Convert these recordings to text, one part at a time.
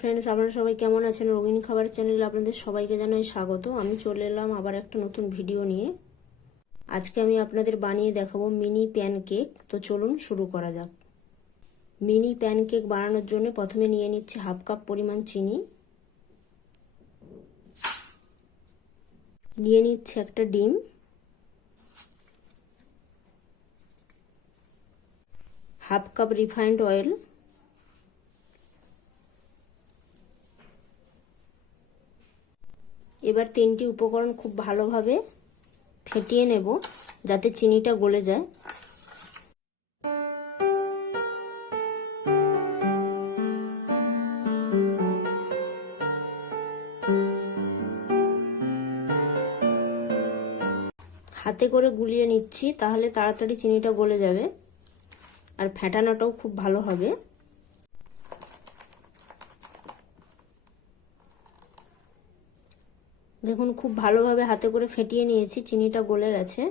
Friends, আপনারা সবাই কেমন আছেন? রঙিন খাবার চ্যানেলে আপনাদের সবাইকে জানাই স্বাগত। আমি চলে এলাম আবার একটা নতুন ভিডিও নিয়ে। আজকে আমি আপনাদের বানিয়ে দেখাবো মিনি প্যানকেক। তো চলুন শুরু করা যাক। মিনি প্যানকেক বানানোর জন্য প্রথমে নিয়ে নিচ্ছি হাফ কাপ পরিমাণ চিনি, নিয়ে নিচ্ছি একটা ডিম, হাফ কাপ রিফাইন্ড অয়েল, এবার তিনটি উপকরণ খুব ভালোভাবে ফেটিয়ে নেব যাতে চিনিটা গলে যায়। হাতে করে গুলিয়ে নিচ্ছি, তাহলে তাড়াতাড়ি চিনিটা গলে যাবে আর ফেটানোটাও খুব ভালো হবে। দেখুন খুব ভালোভাবে হাতে করে ফেটিয়ে নিয়েছি, চিনিটা গলে গেছে।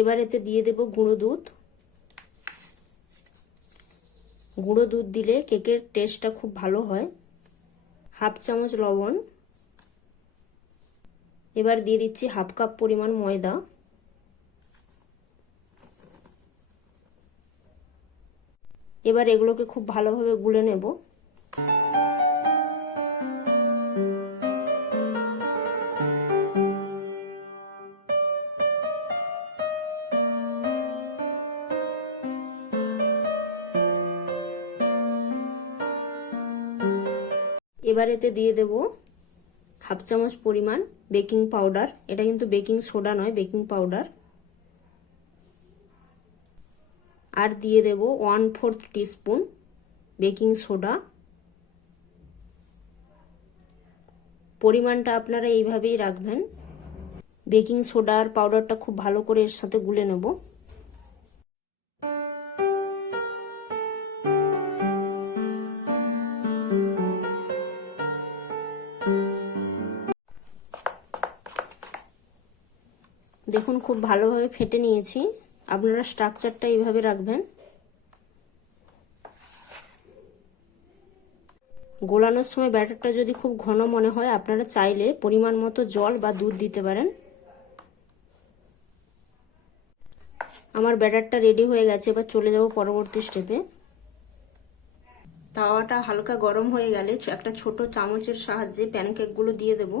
এবার এতে দিয়ে দেব গুঁড়ো দুধ। গুঁড়ো দুধ দিলে কেকের টেস্টটা খুব ভালো হয়। হাফ চামচ লবণ। এবার দিয়ে দিচ্ছি হাফ কাপ পরিমাণ ময়দা। এবার এগুলোকে খুব ভালোভাবে গুলে নেব। এবার এতে দিয়ে দেব হাফ চামচ পরিমাণ বেকিং পাউডার। এটা কিন্তু বেকিং সোডা নয়, বেকিং পাউডার। আর দিয়ে দেব 1/4 টিস্পুন বেকিং সোডা। পরিমাণটা আপনারা এইভাবেই রাখবেন। বেকিং সোডা আর পাউডারটা খুব ভালো করে এর সাথে গুলে নেব। দেখুন খুব ভালোভাবে ফেটে নিয়েছি। আপনারা স্ট্রাকচারটা এইভাবে রাখবেন। গোলানোর সময় ব্যাটারটা যদি খুব ঘন মনে হয়, আপনারা চাইলে পরিমাণ মতো জল বা দুধ দিতে পারেন। আমার ব্যাটারটা রেডি হয়ে গেছে। এবার চলে যাব পরবর্তী স্টেপে। তাওয়াটা হালকা গরম হয়ে গেলে একটা ছোট চামচের সাহায্যে প্যানকেকগুলো দিয়ে দেব।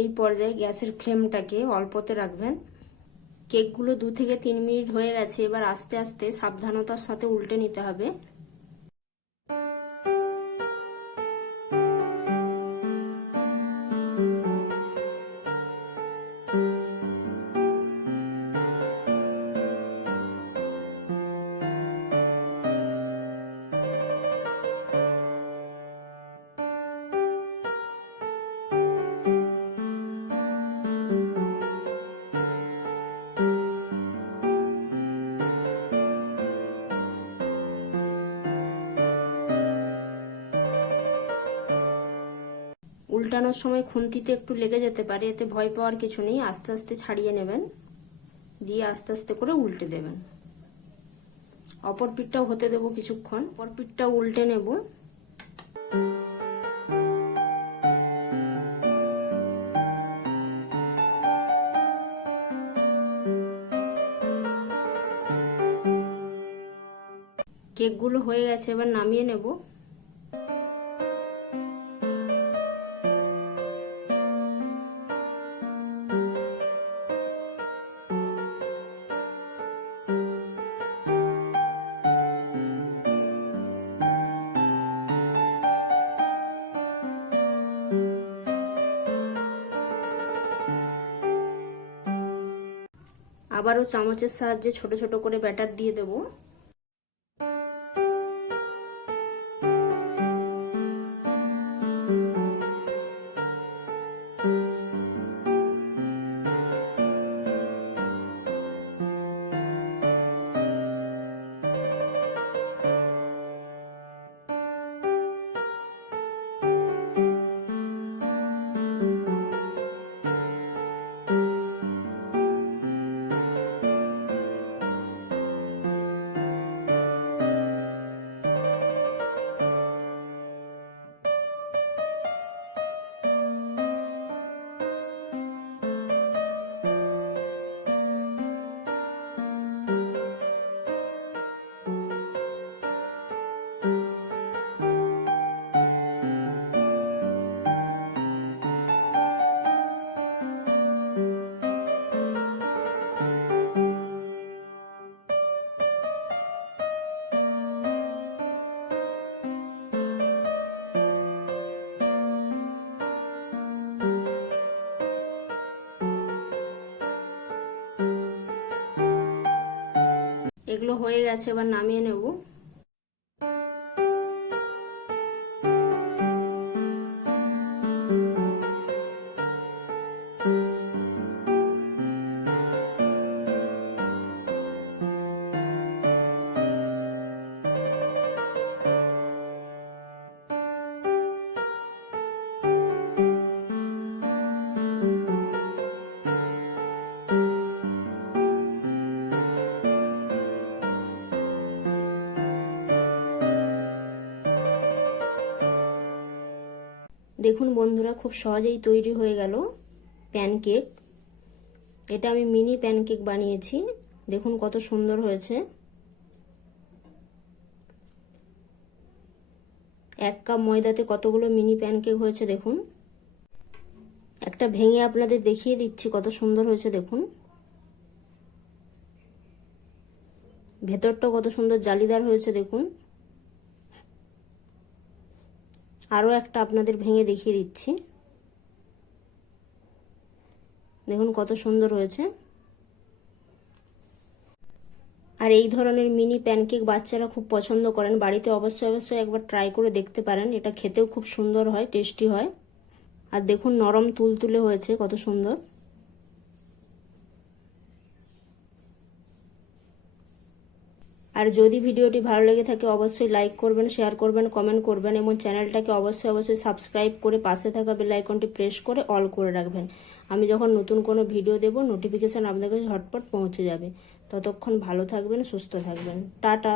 এই পর্যায়ে গ্যাসের ফ্লেমটাকে অল্পতে রাখবেন। কেকগুলো 2 থেকে 3 মিনিট হয়ে গেছে। এবার আস্তে আস্তে সাবধানতার সাথে উল্টে নিতে হবে। উল্টানোর সময় খুন্তিতে একটু লেগে যেতে পারে, এতে ভয় পাওয়ার কিছু নেই। আস্তে আস্তে ছাড়িয়ে নেবেন, দিয়ে আস্তে আস্তে করে উল্টে দেবেন। অপর পিঠটাও হতে দেব কিছুক্ষণ। অপর পিঠটাও উল্টে নেব। কেকগুলো হয়ে গেছে, এবার নামিয়ে নেব। আবারও চামচের সাহায্যে ছোট ছোট করে ব্যাটার দিয়ে দেব। এগুলো হয়ে গেছে, এবার নামিয়ে নেব। দেখুন বন্ধুরা, খুব সহজেই তৈরি হয়ে গেল প্যানকেক। এটা আমি মিনি প্যানকেক বানিয়েছি, দেখুন কত সুন্দর হয়েছে। 1 কাপ ময়দাতে কতগুলো মিনি প্যানকেক হয়েছে দেখুন। একটা ভেঙে আপনাদের দেখিয়ে দিচ্ছি কত সুন্দর হয়েছে দেখুন। ভেতরটা কত সুন্দর জালিদার হয়েছে দেখুন। আরও একটা আপনাদের ভেঙে দেখিয়ে দিচ্ছি, দেখুন কত সুন্দর হয়েছে। আর এই ধরনের মিনি প্যানকেক বাচ্চারা খুব পছন্দ করেন, বাড়িতে অবশ্যই অবশ্যই একবার ট্রাই করে দেখতে পারেন। এটা খেতেও খুব সুন্দর হয়, টেস্টি হয়। আর দেখুন নরম তুলতুলে হয়েছে কত সুন্দর। আর যদি ভিডিওটি ভালো লেগে থাকে অবশ্যই লাইক করবেন, শেয়ার করবেন, কমেন্ট করবেন এবং চ্যানেলটাকে অবশ্যই অবশ্যই সাবস্ক্রাইব করে পাশে থাকা বেল আইকনটি প্রেস করে অল করে রাখবেন। আমি যখন নতুন কোনো ভিডিও দেব নোটিফিকেশান আপনাদের কাছে ঝটপট পৌঁছে যাবে। ততক্ষণ ভালো থাকবেন, সুস্থ থাকবেন, টাটা।